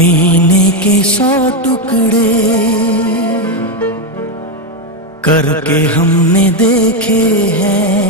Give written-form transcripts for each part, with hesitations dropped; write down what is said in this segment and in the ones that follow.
आईने के 100 टुकड़े करके हमने देखे हैं।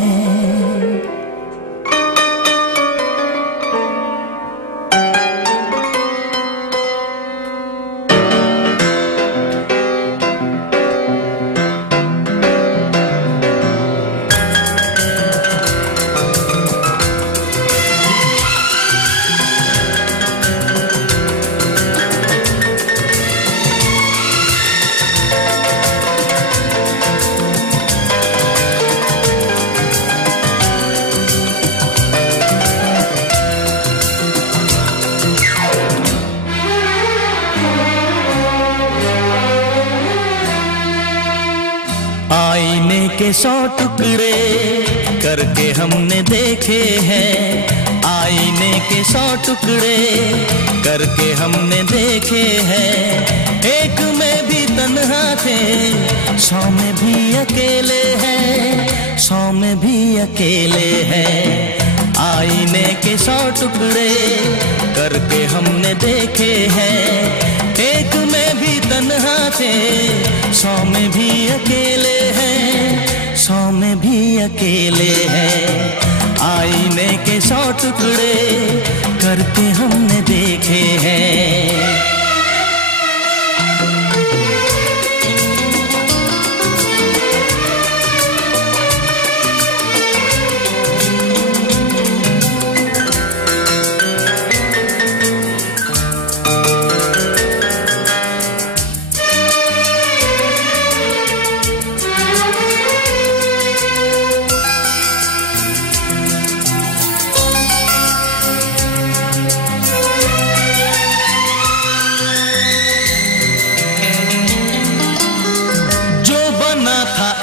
आईने के 100 टुकड़े करके हमने देखे हैं। आईने के 100 टुकड़े करके हमने देखे हैं। एक में भी तन्हा थे, 100 में भी अकेले हैं, 100 में भी अकेले हैं। आईने के 100 टुकड़े करके हमने देखे हैं। एक में भी तन्हा थे, 100 में भी अकेले हैं, 100 में भी अकेले हैं। आईने के 100 टुकड़े करके हमने देखे हैं।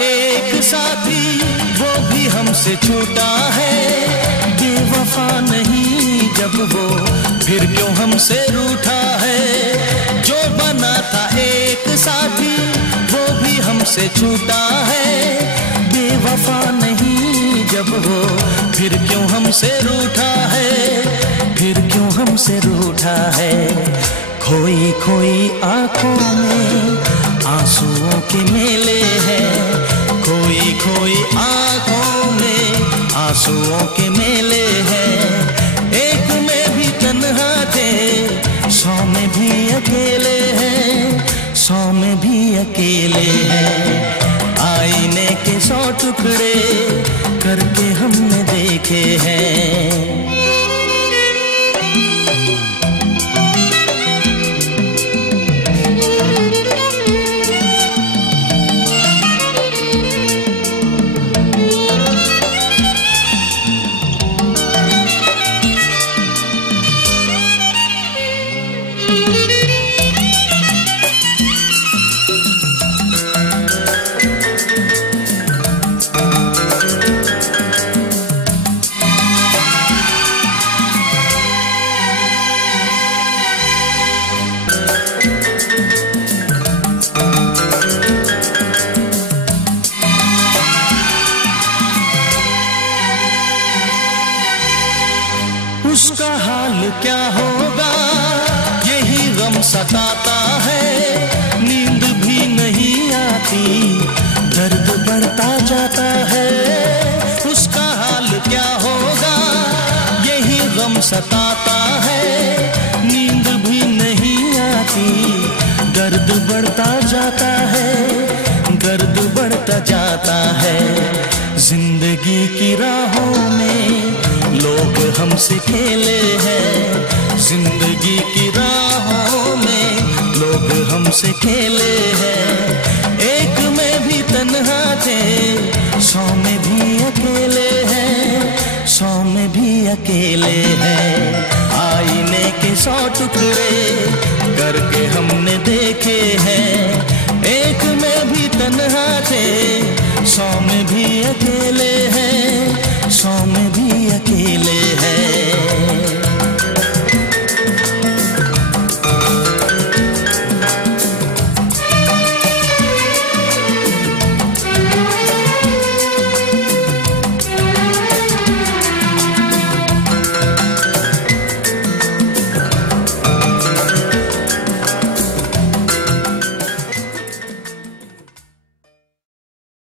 एक साथी वो भी हमसे छूटा है। बेवफा नहीं जब वो फिर क्यों हमसे रूठा है। जो बना था एक साथी वो भी हमसे छूटा है। बेवफा नहीं जब वो फिर क्यों हमसे रूठा है, फिर क्यों हमसे रूठा है। खोई खोई आंखों में आंसुओं के मेले हैं। खोई खोई आंखों में आंसुओं के मेले हैं। एक में भी तन्हा थे, 100 में भी अकेले हैं, 100 में भी अकेले हैं। आईने के 100 टुकड़े करके हमने देखे हैं। उसका हाल क्या होगा यही गम सताता है। नींद भी नहीं आती, दर्द बढ़ता जाता है। उसका हाल क्या होगा यही गम सताता है। नींद भी नहीं आती, दर्द बढ़ता जाता है, दर्द बढ़ता जाता है। जिंदगी की राहों में लोग हमसे खेले हैं। जिंदगी की राहों में लोग हमसे खेले हैं। एक में भी तन्हा थे, 100 में भी अकेले हैं, 100 में भी अकेले हैं। आईने के 100 टुकड़े करके हमने देखे हैं। एक में भी तन्हा थे, 100 में भी अकेले हैं, 100 में भी अकेले